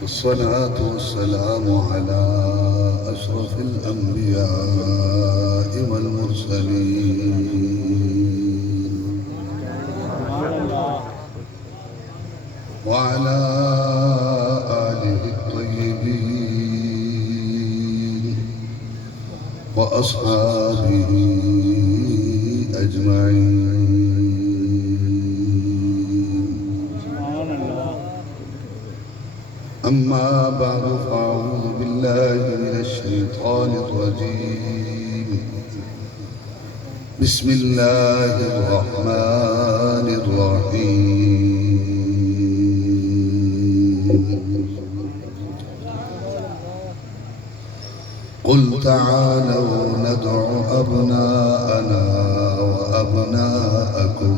والصلاة والسلام على أشرف الأنبياء والمرسلين وعلى آله الطيبين وأصحابه أجمعين. أما بعد فأعوذ بالله من الشيطان الرجيم. بسم الله الرحمن الرحيم. قل تعالوا ندع أبناءنا وأبناءكم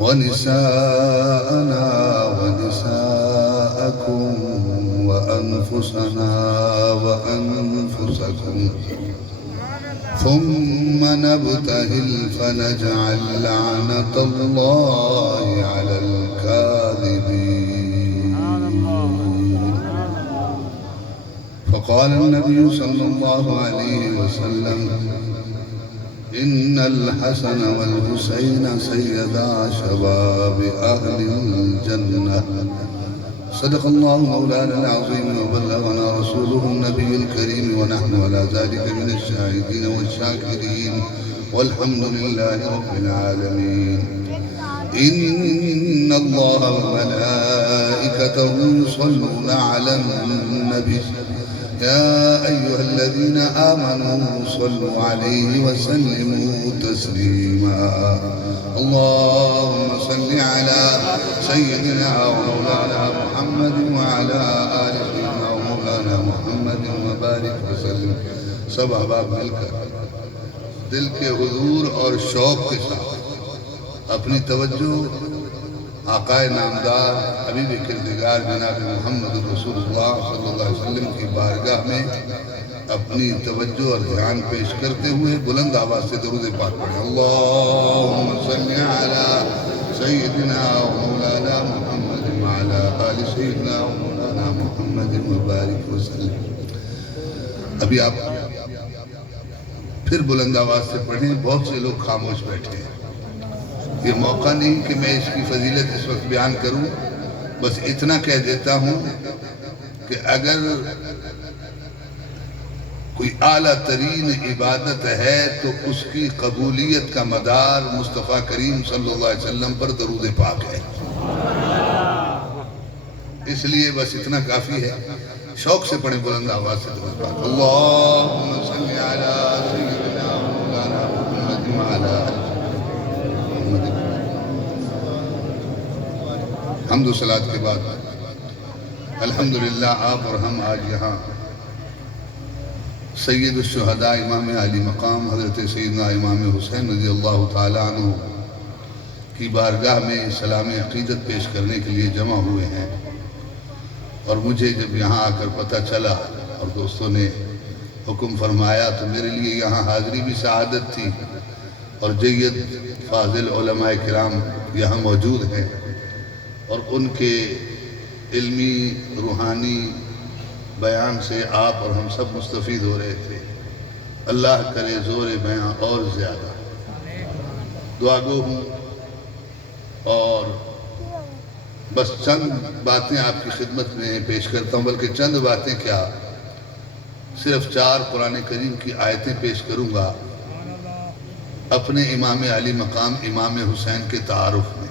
ونساءنا ونساءكم وأنفسنا وأنفسكم ثم نبتهل فنجعل لعنة الله على الكاذبين. فقال النبي صلى الله عليه وسلم: إن الحسن والحسين سيدا شباب أهل الجنة. صدق الله مولانا العظيم وبلغنا رسوله النبي الكريم ونحن على ذلك من الشاهدين والشاكرين والحمد لله رب العالمين. إن الله وملائكته يصلون على النبي يا أيها الذين آمنوا صلوا عليه وسلموا تسليما. اللهم صل على سيدنا ومولانا محمد وعلى آل سيدنا ومولانا محمد وبارك وسلم. سب احباب مل کر دل کے حضور اور شوق کے ساتھ اپنی توجہ آقا نامدار حبیب کردگار جناب محمد رسول اللہ صلی اللہ علیہ وسلم کی بارگاہ میں اپنی توجہ اور دھیان پیش کرتے ہوئے بلند آواز سے درود پاک پڑھیں. اللہم صلی علی سیدنا و مولانا محمد وعلی آل سیدنا و مولانا محمد مبارک وسلم. ابھی آپ پھر بلند آواز سے پڑھیں. بہت سے لوگ خاموش بیٹھے ہیں. یہ موقع نہیں کہ میں اس کی فضیلت اس وقت بیان کروں. بس اتنا کہہ دیتا ہوں کہ اگر کوئی اعلیٰ ترین عبادت ہے تو اس کی قبولیت کا مدار مصطفیٰ کریم صلی اللہ علیہ وسلم پر درود پاک ہے. اس لیے بس اتنا کافی ہے. شوق سے پڑھیں بلند آواز سے درود پاک. اللہم صلی علی سیدنا مولانا محمد وعلی آل حمد و صلات کے بعد الحمدللہ آپ اور ہم آج یہاں سید الشہداء امام علی مقام حضرت سیدنا امام حسین رضی اللہ تعالیٰ عنہ کی بارگاہ میں سلام عقیدت پیش کرنے کے لیے جمع ہوئے ہیں. اور مجھے جب یہاں آ کر پتہ چلا اور دوستوں نے حکم فرمایا تو میرے لیے یہاں حاضری بھی سعادت تھی. اور جید فاضل علماء کرام یہاں موجود ہیں اور ان کے علمی روحانی بیان سے آپ اور ہم سب مستفید ہو رہے تھے. اللہ کرے زور بیان اور زیادہ. دعا گو ہوں اور بس چند باتیں آپ کی خدمت میں پیش کرتا ہوں. بلکہ چند باتیں کیا، صرف 4 قرآن کریم کی آیتیں پیش کروں گا اپنے امام علی مقام امام حسین کے تعارف میں.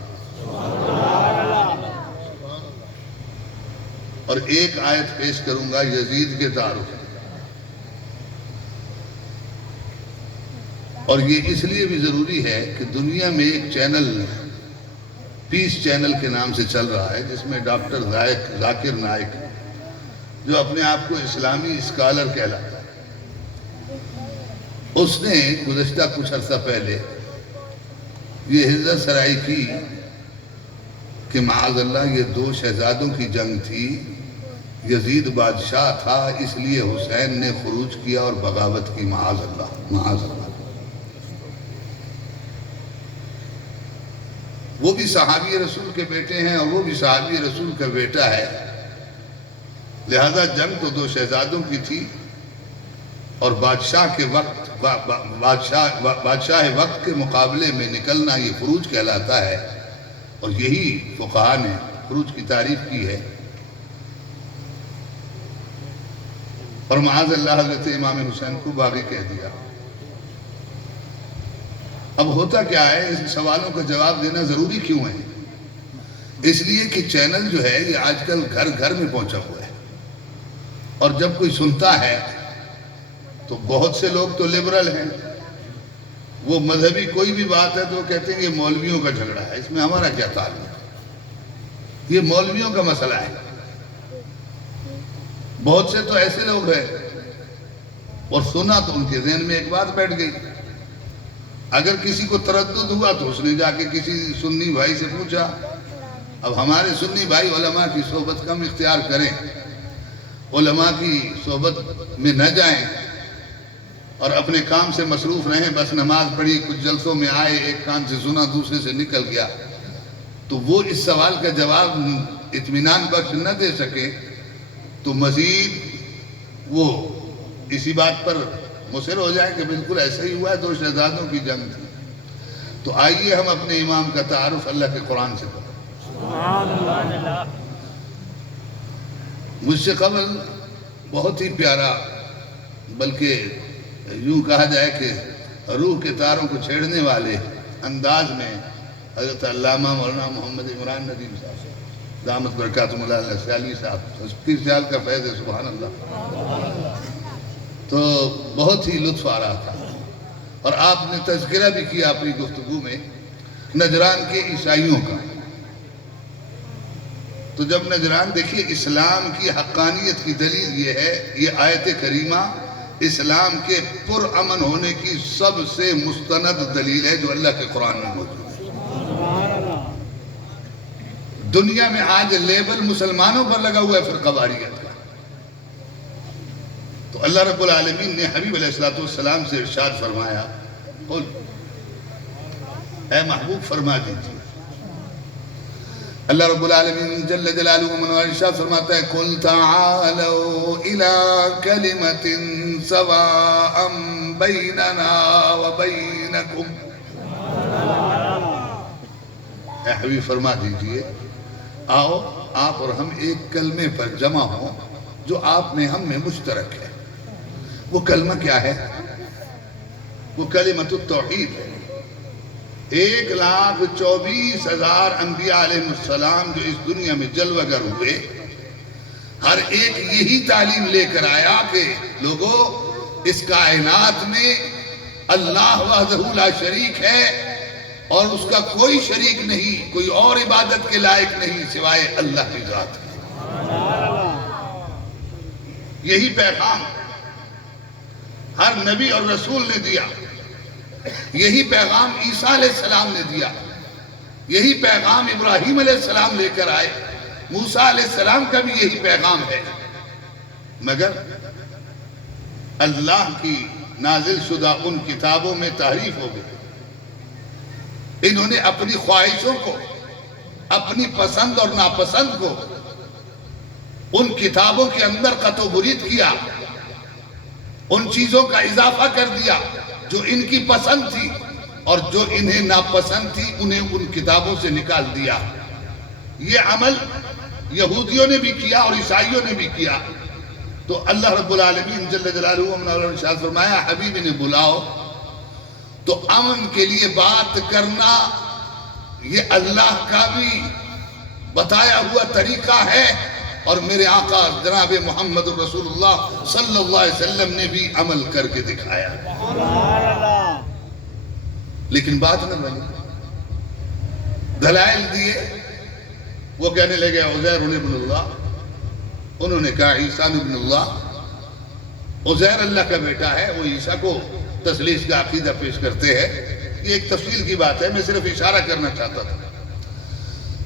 اور ایک آیت پیش کروں گا یزید کے تعارف میں. اور یہ اس لیے بھی ضروری ہے کہ دنیا میں ایک چینل پیس چینل کے نام سے چل رہا ہے جس میں ڈاکٹر ذاکر نائک جو اپنے آپ کو اسلامی اسکالر کہلاتا ہے، اس نے گزشتہ کچھ عرصہ پہلے یہ حضرت سرائی کی کہ معاذ اللہ یہ 2 شہزادوں کی جنگ تھی. یزید بادشاہ تھا اس لیے حسین نے خروج کیا اور بغاوت کی. معاذ اللہ معاذ اللہ. وہ بھی صحابی رسول کے بیٹے ہیں اور وہ بھی صحابی رسول کا بیٹا ہے، لہذا جنگ تو دو شہزادوں کی تھی، اور بادشاہ وقت کے مقابلے میں نکلنا یہ خروج کہلاتا ہے، اور یہی فقہاء نے خروج کی تعریف کی ہے۔ اور معاذ اللہ حضرت امام حسین کو باغی کہہ دیا۔ اب ہوتا کیا ہے، اس سوالوں کا جواب دینا ضروری کیوں ہے؟ اس لیے کہ چینل جو ہے یہ آج کل گھر گھر میں پہنچا ہوا ہے، اور جب کوئی سنتا ہے تو بہت سے لوگ تو لبرل ہیں، وہ مذہبی کوئی بھی بات ہے تو وہ کہتے ہیں یہ مولویوں کا جھگڑا ہے، اس میں ہمارا کیا تعلق، یہ مولویوں کا مسئلہ ہے۔ بہت سے تو ایسے لوگ ہیں، اور سنا تو ان کے ذہن میں ایک بات بیٹھ گئی، اگر کسی کو تردد ہوا تو اس نے جا کے کسی سنی بھائی سے پوچھا۔ اب ہمارے سنی بھائی علماء کی صحبت کم اختیار کریں، علماء کی صحبت میں نہ جائیں، اور اپنے کام سے مصروف رہیں، بس نماز پڑھی، کچھ جلسوں میں آئے، ایک کان سے سنا دوسرے سے نکل گیا، تو وہ اس سوال کا جواب اطمینان بخش نہ دے سکے تو مزید وہ اسی بات پر مصر ہو جائے کہ بالکل ایسا ہی ہوا ہے، دو شہزادوں کی جنگ تھی۔ تو آئیے ہم اپنے امام کا تعارف اللہ کے قرآن سے کریں۔ مجھ سے قبل بہت ہی پیارا، بلکہ یوں کہا جائے کہ روح کے تاروں کو چھیڑنے والے انداز میں حضرت علامہ مولانا محمد عمران ندیم صاحب دامت برکاتہم اللہ سیالی صاحب، 30 سال کا فیض ہے، سبحان اللہ، تو بہت ہی لطف آ رہا تھا۔ اور آپ نے تذکرہ بھی کیا اپنی گفتگو میں نجران کے عیسائیوں کا۔ تو جب نجران، دیکھیے اسلام کی حقانیت کی دلیل یہ ہے، یہ آیت کریمہ اسلام کے پرامن ہونے کی سب سے مستند دلیل ہے جو اللہ کے قرآن میں موجود ہے۔ دنیا میں آج لیبل مسلمانوں پر لگا ہوا ہے فرقہ واریت کا، تو اللہ رب العالمین نے حبیب علیہ السلام سے ارشاد فرمایا، قل، اے محبوب فرما دیجیے۔ اللہ رب العالمین جل جلالہ و ارشاد فرماتا ہے، قل تعالوا الى کلمۃ سواء بیننا وبینکم، اے حبیب فرما دیجیے، آؤ آپ اور ہم ایک کلمے پر جمع ہوں جو آپ میں ہم میں مشترک ہے۔ وہ کلمہ کیا ہے؟ وہ کلمۃ التوحید ہے۔ 1,24,000 انبیاء علیہ السلام جو اس دنیا میں جلوہ گر ہوئے، ہر ایک یہی تعلیم لے کر آیا کہ لوگوں، اس کائنات میں اللہ وحدہ لا شریک ہے، اور اس کا کوئی شریک نہیں، کوئی اور عبادت کے لائق نہیں سوائے اللہ کی ذات کی۔ یہی پیغام ہر نبی اور رسول نے دیا، یہی پیغام عیسیٰ علیہ السلام نے دیا، یہی پیغام ابراہیم علیہ السلام لے کر آئے، موسیٰ علیہ السلام کا بھی یہی پیغام ہے، مگر اللہ کی نازل شدہ ان کتابوں میں تحریف ہو گئی۔ انہوں نے اپنی خواہشوں کو، اپنی پسند اور ناپسند کو ان کتابوں کے اندر قط و برید کیا، ان چیزوں کا اضافہ کر دیا جو ان کی پسند تھی، اور جو انہیں ناپسند تھی انہیں ان کتابوں سے نکال دیا۔ یہ عمل یہودیوں نے بھی کیا اور عیسائیوں نے بھی کیا۔ تو اللہ رب العالمین جل جلالہ نے ارشاد فرمایا، حبیب نے بلاؤ تو امن کے لیے بات کرنا یہ اللہ کا بھی بتایا ہوا طریقہ ہے، اور میرے آقا جناب محمد رسول اللہ صلی اللہ علیہ وسلم نے بھی عمل کر کے دکھایا۔ لیکن بات نہ بنی، دلائل دیے، وہ کہنے لگے عزیر ابن اللہ، انہوں نے کہا عیسیٰ ابن اللہ، عزیر اللہ کا بیٹا ہے، وہ عیسیٰ کو تثلیث کا عقیدہ پیش کرتے ہیں۔ یہ ایک تفصیل کی بات ہے، میں صرف اشارہ کرنا چاہتا تھا۔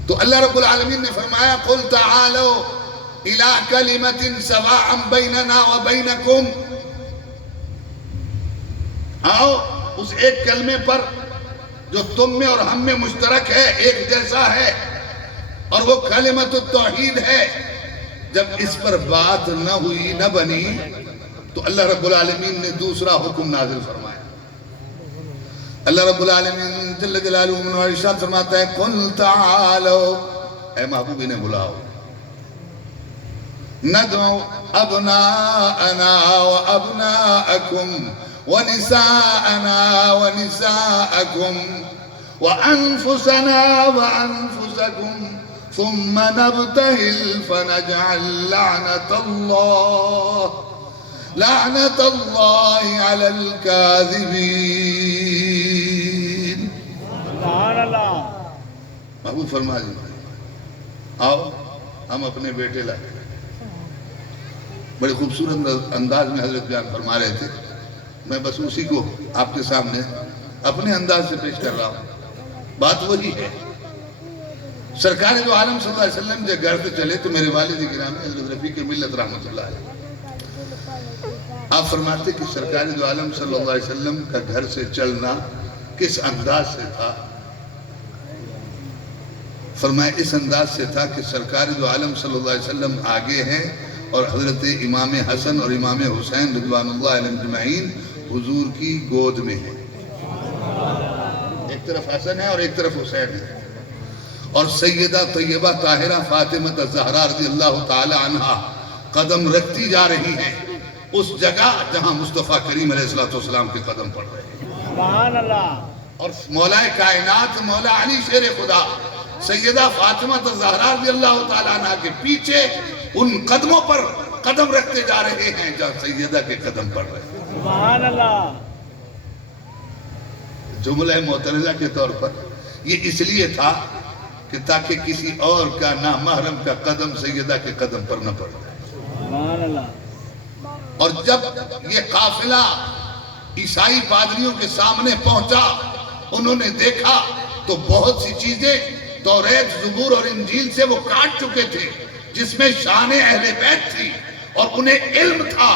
تو اللہ رب العالمین نے فرمایا، قل تعالوا الى کلمۃ سواء بیننا وبینکم، آؤ اس ایک کلمے پر جو تم میں اور ہم میں مشترک ہے، ایک جیسا ہے، اور وہ کلمۃ التوحید ہے۔ جب اس پر بات نہ ہوئی، نہ بنی، تو اللہ رب العالمین نے دوسرا حکم نازل فرمایا۔ اللہ رب العالمین جل جلالہ ارشاد فرماتا ہے قل تعالوا، اے محبوب انہیں بلاؤ، ندعو ابناءنا وابناءکم ونساءنا ونساءکم وانفسنا وانفسکم ثم نبتهل فنجعل لعنة الله على الكاذبين۔ سبحان اللہ۔ محبوب فرما دیجیے آؤ ہم اپنے بیٹے لائے۔ بڑے خوبصورت انداز میں حضرت بیان فرما رہے تھے، میں بس اسی کو آپ کے سامنے اپنے انداز سے پیش کر رہا ہوں۔ بات وہی ہے، سرکار دو عالم صلی اللہ علیہ وسلم جب گھر سے چلے تو میرے والد گرامی حضرت رفیق ملت رحمۃ اللہ علیہ، آپ فرماتے کہ سرکار دو عالم صلی اللہ علیہ وسلم کا گھر سے چلنا کس انداز سے تھا؟ فرمایا اس انداز سے تھا کہ سرکار دو عالم صلی اللہ علیہ وسلم آگے ہیں اور حضرت امام حسن اور امام حسین رضوان اللہ علیہ اجمعین حضور کی گود میں ہیں۔ ایک طرف حسن ہے اور ایک طرف حسین ہے، اور سیدہ طیبہ طاہرہ فاطمہ الزہرا رضی اللہ تعالی عنہا قدم رکھتی جا رہی ہیں اس جگہ جہاں مصطفیٰ کریم علیہ السلام کے قدم پڑ رہے ہیں۔ سبحان اللہ۔ اور مولا کائنات مولا علی شیر خدا سیدہ فاطمہ الزہرا رضی اللہ تعالی عنہا کے پیچھے ان قدموں پر قدم رکھتے جا رہے ہیں جہاں سیدہ کے قدم پڑ رہے ہیں۔ سبحان اللہ۔ جملہ معترضہ کے طور پر یہ اس لیے تھا کہ تاکہ کسی اور کا نامحرم کا قدم سیدہ کے قدم پر نہ پڑ جائے۔ سبحان اللہ۔ اور جب یہ قافلہ عیسائی پادریوں کے سامنے پہنچا، انہوں نے دیکھا تو بہت سی چیزیں توریت، زبور اور انجیل سے وہ کاٹ چکے تھے جس میں شان اہل بیت تھی، اور انہیں علم تھا،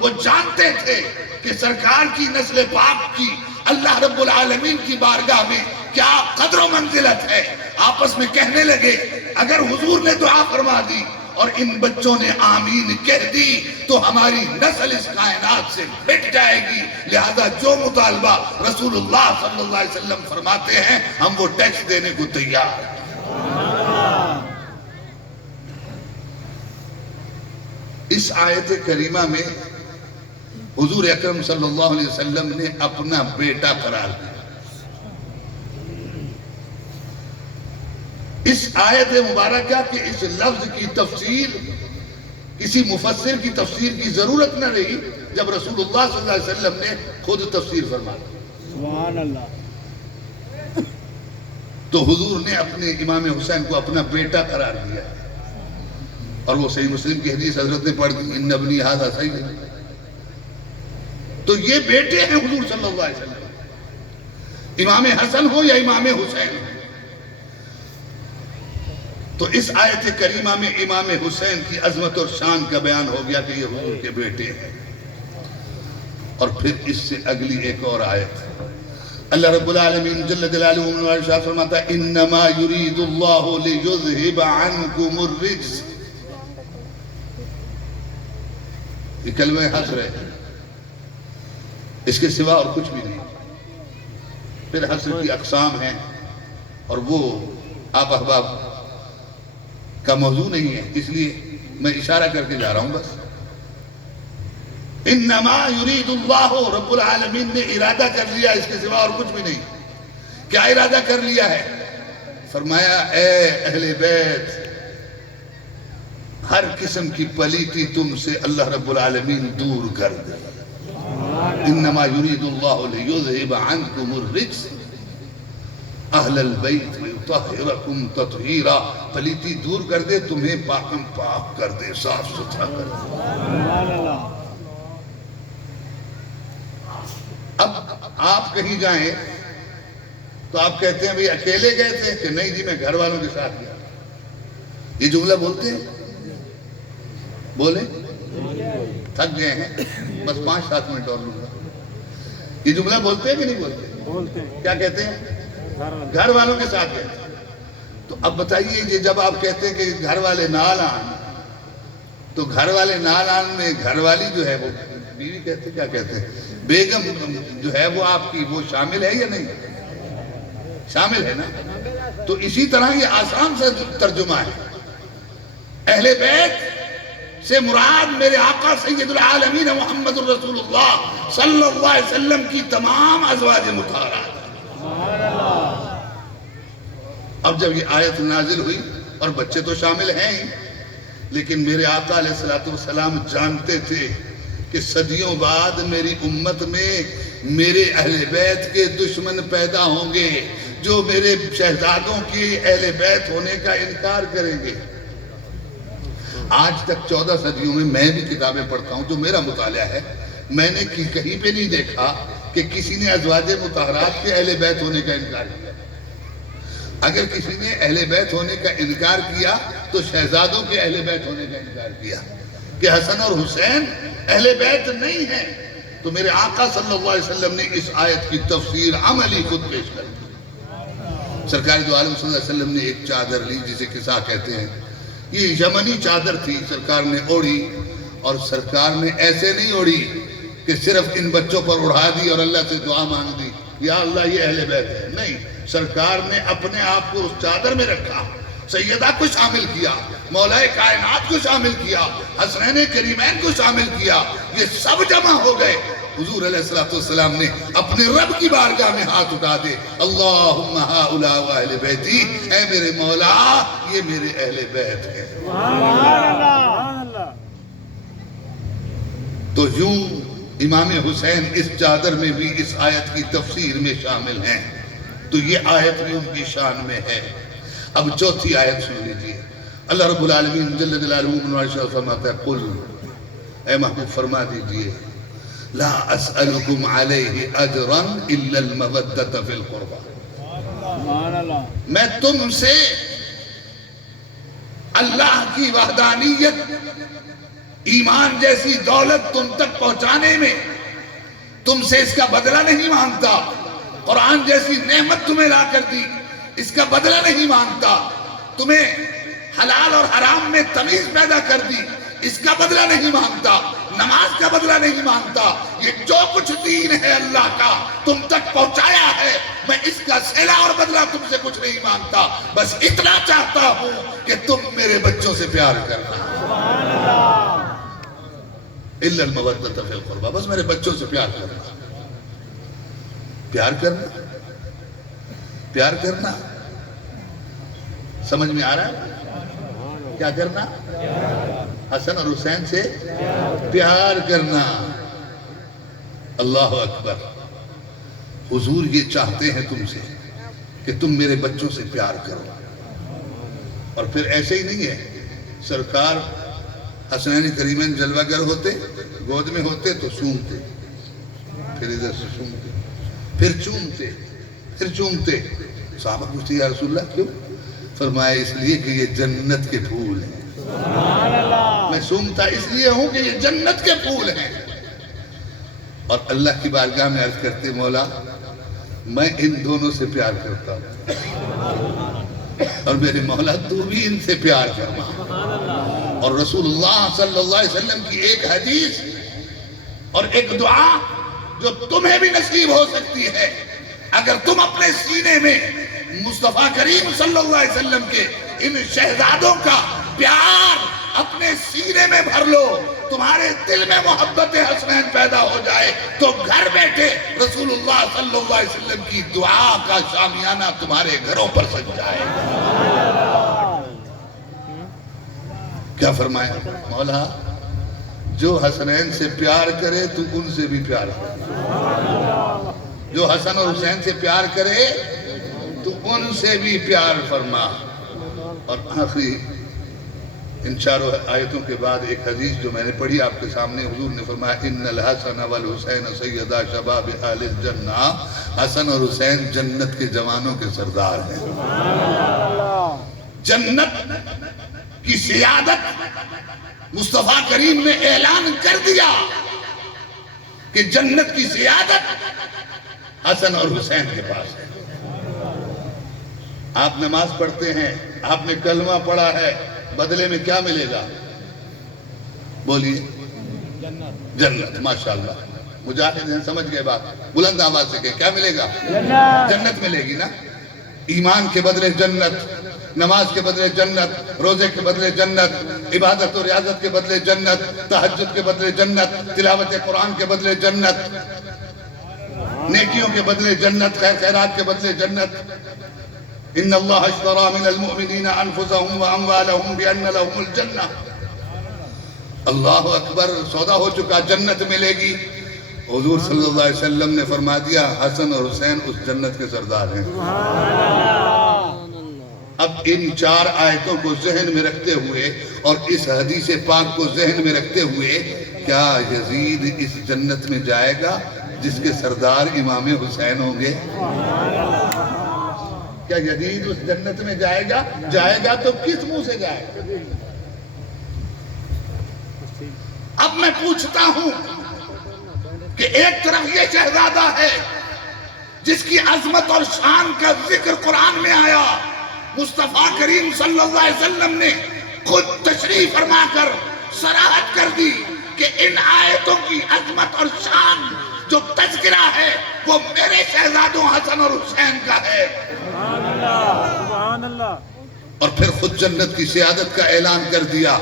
وہ جانتے تھے کہ سرکار کی نسل پاک کی اللہ رب العالمین کی بارگاہ میں کیا قدر و منزلت ہے۔ آپس میں کہنے لگے اگر حضور نے دعا فرما دی اور ان بچوں نے آمین کہہ دی تو ہماری نسل اس کائنات سے مٹ جائے گی، لہذا جو مطالبہ رسول اللہ صلی اللہ علیہ وسلم فرماتے ہیں ہم وہ ٹیکس دینے کو تیار ہیں۔ اس آیت کریمہ میں حضور اکرم صلی اللہ علیہ وسلم نے اپنا بیٹا قرار دیا۔ اس آیت مبارکہ کے اس لفظ کی تفسیر کسی مفسر کی تفسیر کی ضرورت نہ رہی جب رسول اللہ صلی اللہ علیہ وسلم نے خود تفسیر فرما دی۔ سبحان اللہ۔ تو حضور نے اپنے امام حسین کو اپنا بیٹا قرار دیا، اور وہ صحیح مسلم کی حدیث حضرت نے پڑھ دی ان ابنی ھذا سید۔ تو یہ بیٹے ہیں حضور صلی اللہ علیہ وسلم، امام حسن ہو یا امام حسین ہو۔ تو اس آیت کریمہ میں امام حسین کی عظمت اور شان کا بیان ہو گیا کہ یہ حضور کے بیٹے ہیں۔ اور پھر اس سے اگلی ایک اور آیت اللہ رب العالمین جل جلالہ ارشاد فرماتا ہے انما یرید اللہ لیذہب عنکم الرجس۔ یہ کلمہ حسر ہے، اس کے سوا اور کچھ بھی نہیں۔ پھر حسر کی اقسام ہیں اور وہ آپ احباب کا موضوع نہیں ہے، اس لیے میں اشارہ کر کے جا رہا ہوں۔ بس انما یرید اللہ، رب العالمین نے ارادہ کر لیا، اس کے سوا اور کچھ بھی نہیں۔ کیا ارادہ کر لیا ہے؟ فرمایا اے اہل بیت، ہر قسم کی پلیتی تم سے اللہ رب العالمین دور کر دے۔ انما یرید اللہ لیذہب عنکم الرجس اہل البیت ویطہرکم تطہیرا، پلیتی دور کر دے، تمہیں پاکم پاک کر دے، صاف ستھرا کر دے۔ اب آپ کہیں جائیں تو آپ کہتے ہیں بھئی اکیلے گئے تھے کہ نہیں جی میں گھر والوں کے ساتھ گیا۔ یہ جملہ بولتے ہیں؟ بولیں؟ تھک گئے ہیں، بس 5-7 منٹ اور لوں گا۔ یہ جملہ بولتے ہیں کہ نہیں بولتے؟ بولتے۔ کیا کہتے ہیں؟ گھر والوں کے ساتھ گئے تھے۔ تو اب بتائیے یہ جب آپ کہتے ہیں کہ گھر والے نال آن، تو گھر والے نال آن میں گھر والی جو ہے وہ بیوی کہتے کیا کہتے ہیں، بیگم جو ہے وہ آپ کی وہ شامل ہے یا نہیں؟ شامل ہے نا؟ تو اسی طرح یہ آسان سے ترجمہ ہے۔ اہل بیت سے مراد میرے آقا سید العالمین محمد الرسول اللہ صلی اللہ علیہ وسلم کی تمام ازواج مطہرات۔ اب جب یہ آیت نازل ہوئی، اور بچے تو شامل ہیں ہی، لیکن میرے آقا علیہ السلام جانتے تھے کہ صدیوں بعد میری امت میں میرے اہل بیت کے دشمن پیدا ہوں گے جو میرے شہزادوں کی اہل بیت ہونے کا انکار کریں گے۔ آج تک 14 صدیوں میں بھی کتابیں پڑھتا ہوں، جو میرا مطالعہ ہے، میں نے کہیں پہ نہیں دیکھا کہ کسی نے ازواج مطہرات کے اہل بیت ہونے کا انکار کیا۔ اگر کسی نے اہل بیت ہونے کا انکار کیا تو شہزادوں کے اہل بیت ہونے کا انکار کیا کہ حسن اور حسین اہل بیت نہیں ہیں۔ تو میرے آقا صلی اللہ علیہ وسلم نے اس آیت کی تفسیر عملی خود پیش کر دی۔ سرکار دو عالم صلی اللہ علیہ وسلم نے ایک چادر لی جسے کسا کہتے ہیں، یہ یمنی چادر تھی، سرکار نے اوڑھی، اور سرکار نے ایسے نہیں اوڑھی کہ صرف ان بچوں پر اڑا دی اور اللہ سے دعا مانگ دی یا اللہ یہ اہل بیت ہے، نہیں، سرکار نے اپنے آپ کو اس چادر میں رکھا، سیدہ کو شامل کیا، مولا کائنات کو شامل کیا، حسنین کریمین کو شامل کیا، یہ سب جمع ہو گئے۔ حضور علیہ السلام نے اپنے رب کی بارگاہ میں ہاتھ اٹھا دے، اللہم ہؤلاء اہل بیتی، اے میرے مولا یہ میرے اہل بیت ہیں۔ تو یوں امام حسین اس چادر میں بھی اس آیت کی تفسیر میں شامل ہیں، تو یہ آیت بھی ان کی شان میں ہے۔ اب چوتھی آیت سن لیجئے، اللہ رب العالمین جل جلالہ فرماتا ہے، قل اے محبوب فرما دیجئے، لا اسألکم علیہ اجرا الا المودۃ فی القربى، میں تم سے اللہ کی وحدانیت، ایمان جیسی دولت تم تک پہنچانے میں تم سے اس کا بدلہ نہیں مانگتا، قرآن جیسی نعمت تمہیں لا کر دی اس کا بدلہ نہیں مانگتا، تمہیں حلال اور حرام میں تمیز پیدا کر دی اس کا بدلہ نہیں مانگتا، نماز کا بدلہ نہیں مانگتا، یہ جو کچھ دین ہے اللہ کا تم تک پہنچایا ہے، میں اس کا صلہ اور بدلہ تم سے کچھ نہیں مانگتا، بس اتنا چاہتا ہوں کہ تم میرے بچوں سے پیار کرنا، الا المودۃ فی القربى، بس میرے بچوں سے پیار کرنا، پیار کرنا، پیار کرنا، سمجھ میں آ رہا ہے؟ کیا کرنا؟ حسن اور حسین سے پیار کرنا۔ اللہ اکبر، حضور یہ چاہتے ہیں تم سے کہ تم میرے بچوں سے پیار کرو، اور پھر ایسے ہی نہیں ہے، سرکار حسنین کریمین جلوہ گر ہوتے، گود میں ہوتے تو سونگتے، پھر ادھر سے سونگتے، پھر چومتے، پھر چومتے، صحابہ پوچھتے یا رسول اللہ کیوں؟ فرمایا اس لیے کہ یہ جنت کے پھول ہیں، میں سونگتا اس لیے ہوں کہ یہ جنت کے پھول ہیں، اور اللہ کی بارگاہ میں عرض کرتے مولا میں ان دونوں سے پیار کرتا ہوں، اور میرے مولا تو بھی ان سے پیار کرنا۔ اور رسول اللہ صلی اللہ علیہ وسلم کی ایک حدیث اور ایک دعا جو تمہیں بھی نصیب ہو سکتی ہے، اگر تم اپنے سینے میں مصطفیٰ کریم صلی اللہ علیہ وسلم کے ان شہزادوں کا پیار اپنے سینے میں بھر لو، تمہارے دل میں محبت حسنین پیدا ہو جائے، تو گھر بیٹھے رسول اللہ صلی اللہ علیہ وسلم کی دعا کا شامیانہ تمہارے گھروں پر سج جائے۔ کیا فرمایا مولا؟ جو حسنین سے پیار کرے تو ان سے بھی پیار کرے، جو حسن اور حسین سے پیار کرے تو ان سے بھی پیار فرما۔ اور آخری ان چاروں آیتوں کے بعد ایک حدیث جو میں نے پڑھی آپ کے سامنے، حضور نے فرمایا ان الحسن والحسین سیدا شباب اہل الجنہ، حسن اور حسین جنت کے جوانوں کے سردار ہیں۔ جنت کی سیادت مصطفیٰ کریم نے اعلان کر دیا کہ جنت کی سیادت حسن اور حسین کے پاس ہے۔ آپ نماز پڑھتے ہیں، آپ نے کلمہ پڑھا ہے، بدلے میں کیا ملے گا؟ بولیے جنت۔ ماشاءاللہ مجاہد ہیں، سمجھ گئے بات، بلند آواز سے کہیں کیا ملے گا؟ جنت ملے گی نا۔ ایمان کے بدلے جنت، نماز کے بدلے جنت، روزے کے بدلے جنت، عبادت و ریاضت کے بدلے جنت، تہجد کے بدلے جنت، تلاوت قرآن کے بدلے جنت، نیکیوں کے بدلے جنت، خیر خیرات کے بدلے جنت۔ ان اللہ اشتری من المؤمنین انفسهم واموالهم بان لهم الجنہ۔ اللہ اکبر، سودا ہو چکا، جنت ملے گی۔ حضور صلی اللہ علیہ وسلم نے فرما دیا حسن اور حسین اس جنت کے سردار ہیں۔ اب ان 4 آیتوں کو ذہن میں رکھتے ہوئے اور اس حدیث پاک کو ذہن میں رکھتے ہوئے، کیا یزید اس جنت میں جائے گا جس کے سردار امام حسین ہوں گے؟ کیا یزید اس جنت میں جائے گا؟ جائے گا تو کس منہ سے جائے گا؟ اب میں پوچھتا ہوں کہ ایک طرف یہ شہزادہ ہے جس کی عظمت اور شان کا ذکر قرآن میں آیا، مصطفیٰ کریم صلی اللہ علیہ وسلم نے خود تشریف فرما کر صراحت کر دی کہ ان آیتوں کی عظمت اور شان جو تذکرہ ہے وہ میرے شہزادوں حسن اور حسین کا ہے۔ سبحان اللہ۔ اور پھر خود جنت کی سیادت کا اعلان کر دیا۔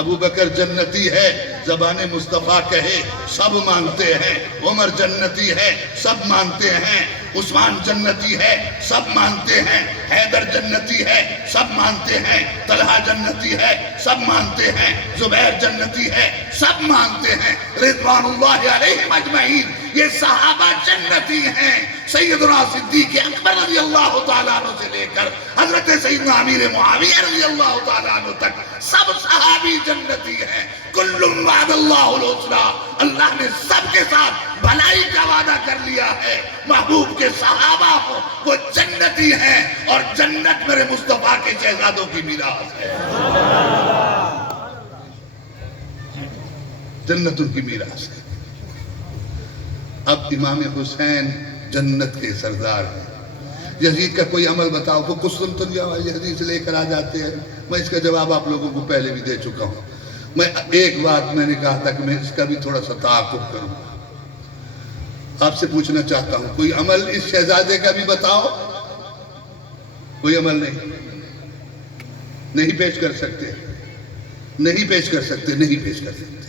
ابو بکر جنتی ہے، زبان مصطفیٰ کہے سب مانتے ہیں، عمر جنتی ہے سب مانتے ہیں، عثمان جنتی ہے سب مانتے ہیں، حیدر جنتی ہے سب مانتے ہیں، طلحہ جنتی ہے سب مانتے ہیں، زبیر جنتی ہے سب مانتے ہیں، رضوان اللہ علیہم اجمعین، یہ صحابہ جنتی ہیں۔ سیدنا صدیق اکبر رضی اللہ تعالیٰ عنہ سے لے کر حضرت سیدنا امیر معاویہ رضی اللہ تعالیٰ عنہ تک سب صحابی جنتی ہیں۔ کل وعد اللہ الحسنی، اللہ نے سب کے ساتھ بھلائی کا وعدہ کر لیا ہے۔ محبوب کے صحابہ ہو وہ جنتی ہیں، اور جنت میرے مصطفیٰ کے شہزادوں کی میراث ہے۔ جنت ان کی میراث ہے۔ اب امام حسین جنت کے سردار ہیں۔ یزید کا کوئی عمل بتاؤ، وہ قسطنطنیہ والی حدیث لے کر آ جاتے ہیں، میں اس کا جواب آپ لوگوں کو پہلے بھی دے چکا ہوں۔ میں ایک بات میں نے کہا تھا کہ میں اس کا بھی تھوڑا سا تعاقب کروں، آپ سے پوچھنا چاہتا ہوں کوئی عمل اس شہزادے کا بھی بتاؤ۔ کوئی عمل نہیں پیش کر سکتے، نہیں پیش کر سکتے، نہیں پیش کر سکتے۔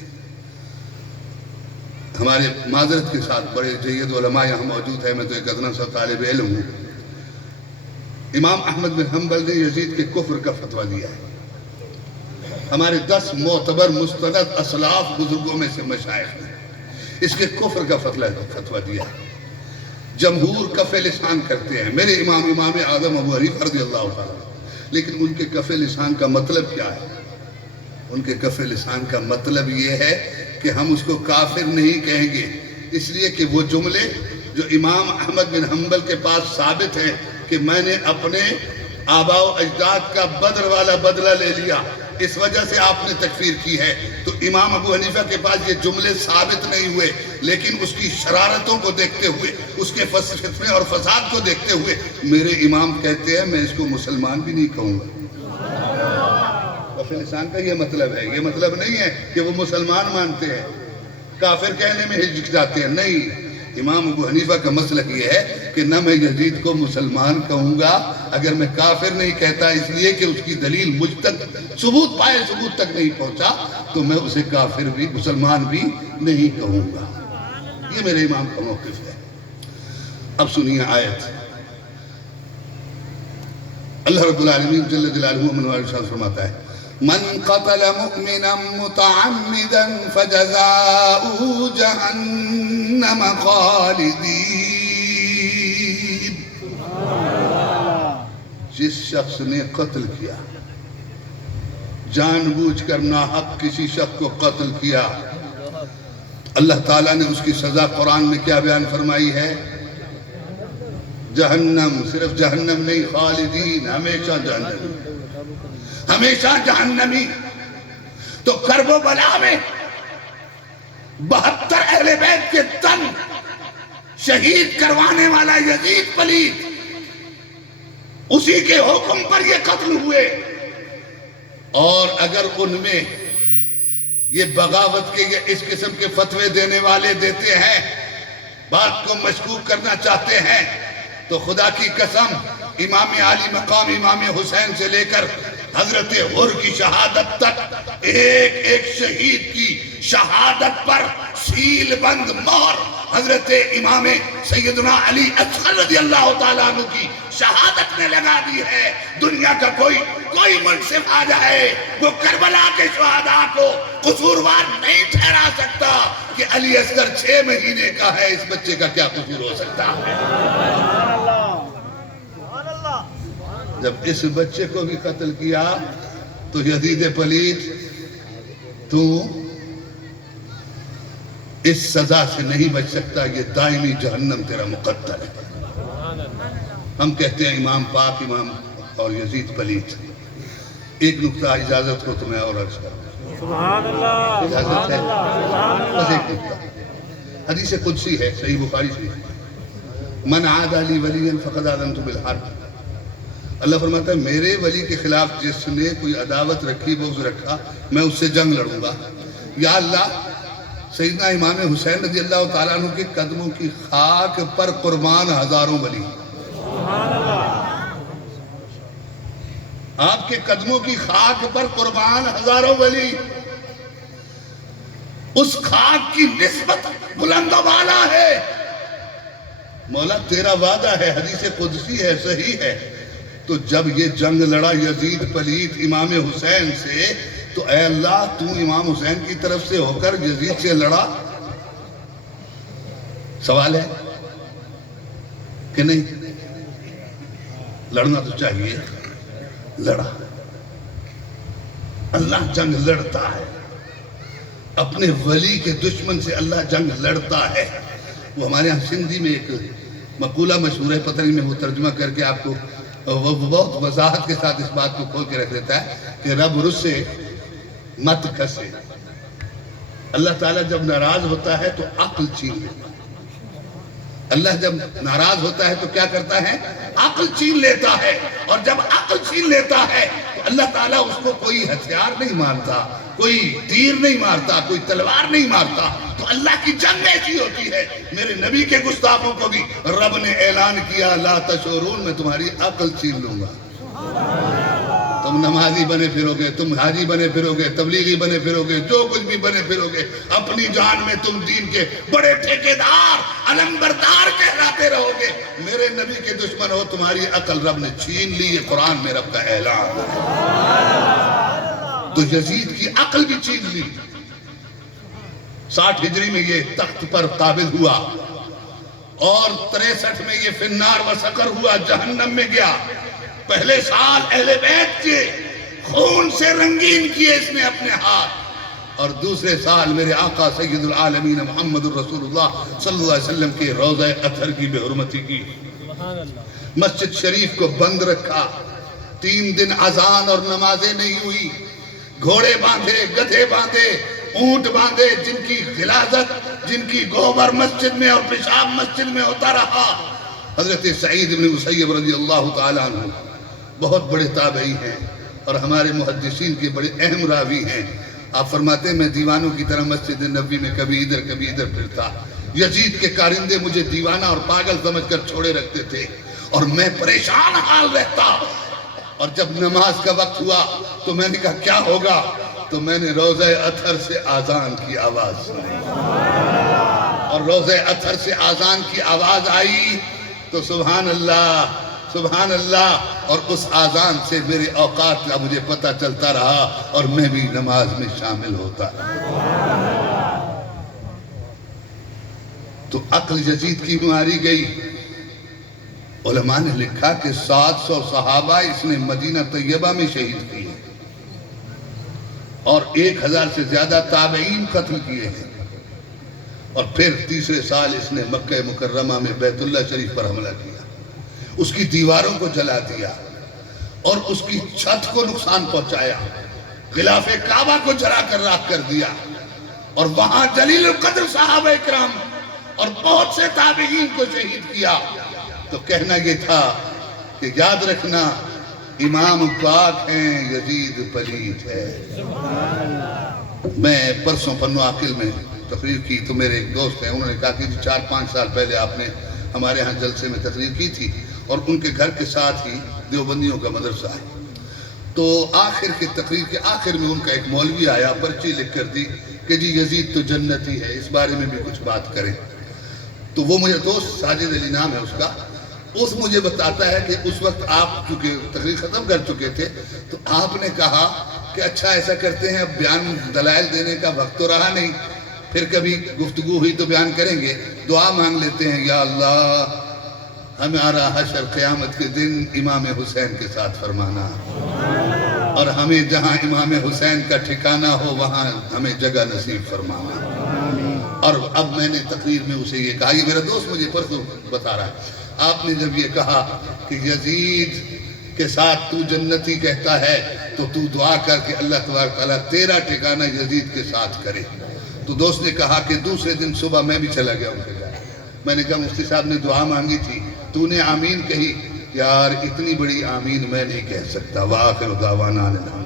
ہمارے معذرت کے ساتھ بڑے جید علماء یہاں موجود ہیں، میں تو ایک ادنا سا طالب علم ہوں۔ امام احمد بن حنبل نے یزید کے کفر کا فتویٰ دیا ہے۔ ہمارے 10 معتبر مستند اسلاف بزرگوں میں سے مشائخ نے اس کے کفر کا فتویٰ دیا ہے۔ جمہور کف لسان کرتے ہیں، میرے امام اعظم ابو حنیفہ رضی اللہ تعالیٰ، لیکن ان کے کف لسان کا مطلب کیا ہے؟ ان کے کف لسان کا مطلب یہ ہے کہ ہم اس کو کافر نہیں کہیں گے، اس لیے کہ وہ جملے جو امام احمد بن حنبل کے پاس ثابت ہیں کہ میں نے اپنے آباء و اجداد کا بدر والا بدلہ لے لیا، اس وجہ سے آپ نے تکفیر کی ہے، تو امام ابو حنیفہ کے پاس یہ جملے ثابت نہیں ہوئے، لیکن اس کی شرارتوں کو دیکھتے ہوئے، اس کے فتنے اور فساد کو دیکھتے ہوئے میرے امام کہتے ہیں میں اس کو مسلمان بھی نہیں کہوں گا۔ لسان کا یہ مطلب ہے، یہ مطلب نہیں ہے کہ وہ مسلمان مانتے ہیں، کافر کہنے میں ہچک جاتے ہیں، نہیں۔ امام ابو حنیفہ کا مسلک یہ ہے کہ نہ میں یزید کو مسلمان کہوں گا اگر میں کافر نہیں کہتا، اس لیے کہ اس کی دلیل مجھ تک ثبوت پائے ثبوت تک نہیں پہنچا تو میں اسے کافر بھی مسلمان بھی نہیں کہوں گا۔ یہ میرے امام کا موقف ہے۔ اب سنیے آیت، اللہ رب العالمین جل جلالہ من والشان فرماتا ہے من قتل مؤمنا متعمدا فجزاؤه جہنم خالدین، جس شخص نے قتل کیا، جان بوجھ کر ناحق کسی شخص کو قتل کیا، اللہ تعالیٰ نے اس کی سزا قرآن میں کیا بیان فرمائی ہے؟ جہنم، صرف جہنم نہیں، خالدین، ہمیشہ جہنم، ہمیشہ جہنمی۔ تو کرب و بلا میں 72 اہل بیت کے تن شہید کروانے والا یزید پلید اسی کے حکم پر یہ قتل ہوئے. اور اگر ان میں یہ بغاوت کے یہ اس قسم کے فتوے دینے والے دیتے ہیں، بات کو مشکوک کرنا چاہتے ہیں، تو خدا کی قسم امام عالی مقام امام حسین سے لے کر حضرت حر کی شہادت تک ایک ایک شہید کی شہادت پر سیل بند مہر حضرت امام سیدنا علی اصغر رضی اللہ تعالیٰ عنہ کی شہادت نے لگا دی ہے. دنیا کا کوئی منصف آ جائے وہ کربلا کے شہداء کو قصوروار نہیں ٹھہرا سکتا کہ علی اصغر 6 مہینے کا ہے، اس بچے کا کیا قصور ہو سکتا ہے. جب اس بچے کو بھی قتل کیا تو یزید پلید تو اس سزا سے نہیں بچ سکتا، یہ دائمی جہنم تیرا مقدر ہے. ہم کہتے ہیں امام پاک، امام اور یزید پلید. ایک نقطہ اجازت ہو تو میں اور عرض کروں. سبحان اللہ. اجازت ہے؟ سبحان اللہ. بس ایک نقطہ. حدیث قدسی ہے، صحیح بخاری شریف. من عاد لی ولی فقد آذنت بالحرب. اللہ فرماتا ہے میرے ولی کے خلاف جس نے کوئی عداوت رکھی، بغض رکھا، میں اس سے جنگ لڑوں گا. یا اللہ، سیدنا امام حسین رضی اللہ تعالیٰ عنہ کے قدموں کی خاک پر قربان ہزاروں ولی. سبحان اللہ. آپ کے قدموں کی خاک پر قربان ہزاروں ولی. اس خاک کی نسبت بلند و بالا ہے. مولا تیرا وعدہ ہے، حدیث قدسی ہے، صحیح ہے. تو جب یہ جنگ لڑا یزید پلید امام حسین سے، تو اے اللہ تو امام حسین کی طرف سے ہو کر یزید سے لڑا؟ سوال ہے کہ نہیں؟ لڑنا تو چاہیے. لڑا. اللہ جنگ لڑتا ہے، اپنے ولی کے دشمن سے اللہ جنگ لڑتا ہے. وہ ہمارے ہاں سندھی میں ایک مقولہ مشہور ہے، پتہ نہیں میں وہ ترجمہ کر کے آپ کو وہ بہت وضاحت کے ساتھ اس بات کو کھول کے رکھ دیتا ہے کہ رب رسے مت کھسے. اللہ تعالیٰ جب ناراض ہوتا ہے تو عقل چھین لیتا ہے. اللہ جب ناراض ہوتا ہے تو کیا کرتا ہے؟ عقل چھین لیتا ہے. اور جب عقل چھین لیتا ہے تو اللہ تعالیٰ اس کو کوئی ہتھیار نہیں مارتا، کوئی تیر نہیں مارتا، کوئی تلوار نہیں مارتا. تو اللہ کی جنگ ایسی ہوتی ہے. میرے نبی کے گستاخوں کو بھی رب نے اعلان کیا لا تشعرون، میں تمہاری عقل چھین لوں گا. تم نمازی بنے پھرو گے، تم حاجی بنے پھرو گے، تبلیغی بنے پھرو گے، جو کچھ بھی بنے پھرو گے، اپنی جان میں تم دین کے بڑے ٹھیکیدار علمبردار کہلاتے رہو گے. میرے نبی کے دشمن ہو، تمہاری عقل رب نے چھین لی. یہ قرآن میں رب کا اعلان ہے. تو یزید کی عقل بھی چھین لی. 60 ہجری میں یہ تخت پر قابض ہوا اور 63 میں یہ فی النار و سقر ہوا، جہنم میں گیا. پہلے سال اہل بیت کے خون سے رنگین کیے اس نے اپنے ہاتھ، اور دوسرے سال میرے آقا سید العالمین محمد الرسول اللہ صلی اللہ علیہ وسلم کے روضہ اطہر کی بے حرمتی کی. مسجد شریف کو بند رکھا. 3 دن اذان اور نمازیں نہیں ہوئی. گھوڑے باندھے، گدھے باندھے، اونٹ باندھے، جن کی غلاظت، جن کی گوبر مسجد میں اور پیشاب مسجد میں ہوتا رہا. حضرت سعید بن مسیب رضی اللہ تعالیٰ عنہ بہت بڑے تابعی ہیں اور ہمارے محدثین کے بڑے اہم راوی ہیں. آپ فرماتے ہیں میں دیوانوں کی طرح مسجد نبوی میں کبھی ادھر پھرتا. یزید کے کارندے مجھے دیوانہ اور پاگل سمجھ کر چھوڑے رکھتے تھے اور میں پریشان حال رہتا. اور جب نماز کا وقت ہوا تو میں نے کہا کیا ہوگا؟ تو میں نے روضہ اطہر سے آذان کی آواز سنی، اور روضہ اطہر سے آذان کی آواز آئی تو سبحان اللہ سبحان اللہ. اور اس آذان سے میرے اوقات کا مجھے پتہ چلتا رہا اور میں بھی نماز میں شامل ہوتا رہا. تو عقل یزید کی ماری گئی. علماء نے لکھا کہ 700 صحابہ اس نے مدینہ طیبہ میں شہید کیے اور 1000 سے زیادہ تابعین قتل کیے ہیں. اور پھر تیسرے سال اس نے مکہ مکرمہ میں بیت اللہ شریف پر حملہ کیا، اس کی دیواروں کو جلا دیا اور اس کی چھت کو نقصان پہنچایا، غلاف کعبہ کو جلا کر راکھ کر دیا، اور وہاں جلیل القدر صحابہ اکرام اور بہت سے تابعین کو شہید کیا. تو کہنا یہ تھا کہ یاد رکھنا امام پاک ہیں، یزید پلیت ہے۔ میں پرسوں پنو عاقل میں تقریر کی تو میرے ایک دوست ہیں، انہوں نے کہا کہ 4-5 سال پہلے آپ نے ہمارے ہاں جلسے میں تقریر کی تھی اور ان کے گھر کے ساتھ ہی دیوبندیوں کا مدرسہ ہے۔ تو آخر کی تقریر کے آخر میں ان کا ایک مولوی آیا، پرچی لکھ کر دی کہ جی یزید تو جنتی ہے، اس بارے میں بھی کچھ بات کریں۔ تو وہ مجھے دوست ساجد علی نام ہے اس کا، اس مجھے بتاتا ہے کہ اس وقت آپ چونکہ تقریر ختم کر چکے تھے تو آپ نے کہا کہ اچھا ایسا کرتے ہیں، اب بیان دلائل دینے کا وقت تو رہا نہیں، پھر کبھی گفتگو ہوئی تو بیان کریں گے، دعا مانگ لیتے ہیں، یا اللہ ہمارا حشر قیامت کے دن امام حسین کے ساتھ فرمانا، اور ہمیں جہاں امام حسین کا ٹھکانہ ہو وہاں ہمیں جگہ نصیب فرمانا۔ اور اب میں نے تقریر میں اسے یہ کہا، یہ میرا دوست مجھے پرسوں بتا رہا ہے، آپ نے جب یہ کہا کہ یزید کے ساتھ تو جنتی کہتا ہے تو تو دعا کر کے اللہ تبارک تعالیٰ تیرا ٹھکانہ یزید کے ساتھ کرے۔ تو دوست نے کہا کہ دوسرے دن صبح میں بھی چلا گیا ان کے گھر، میں نے کہا مفتی صاحب نے دعا مانگی تھی، تو نے آمین کہی، یار اتنی بڑی آمین میں نہیں کہہ سکتا۔ وآخر دعوانا الحمدللہ۔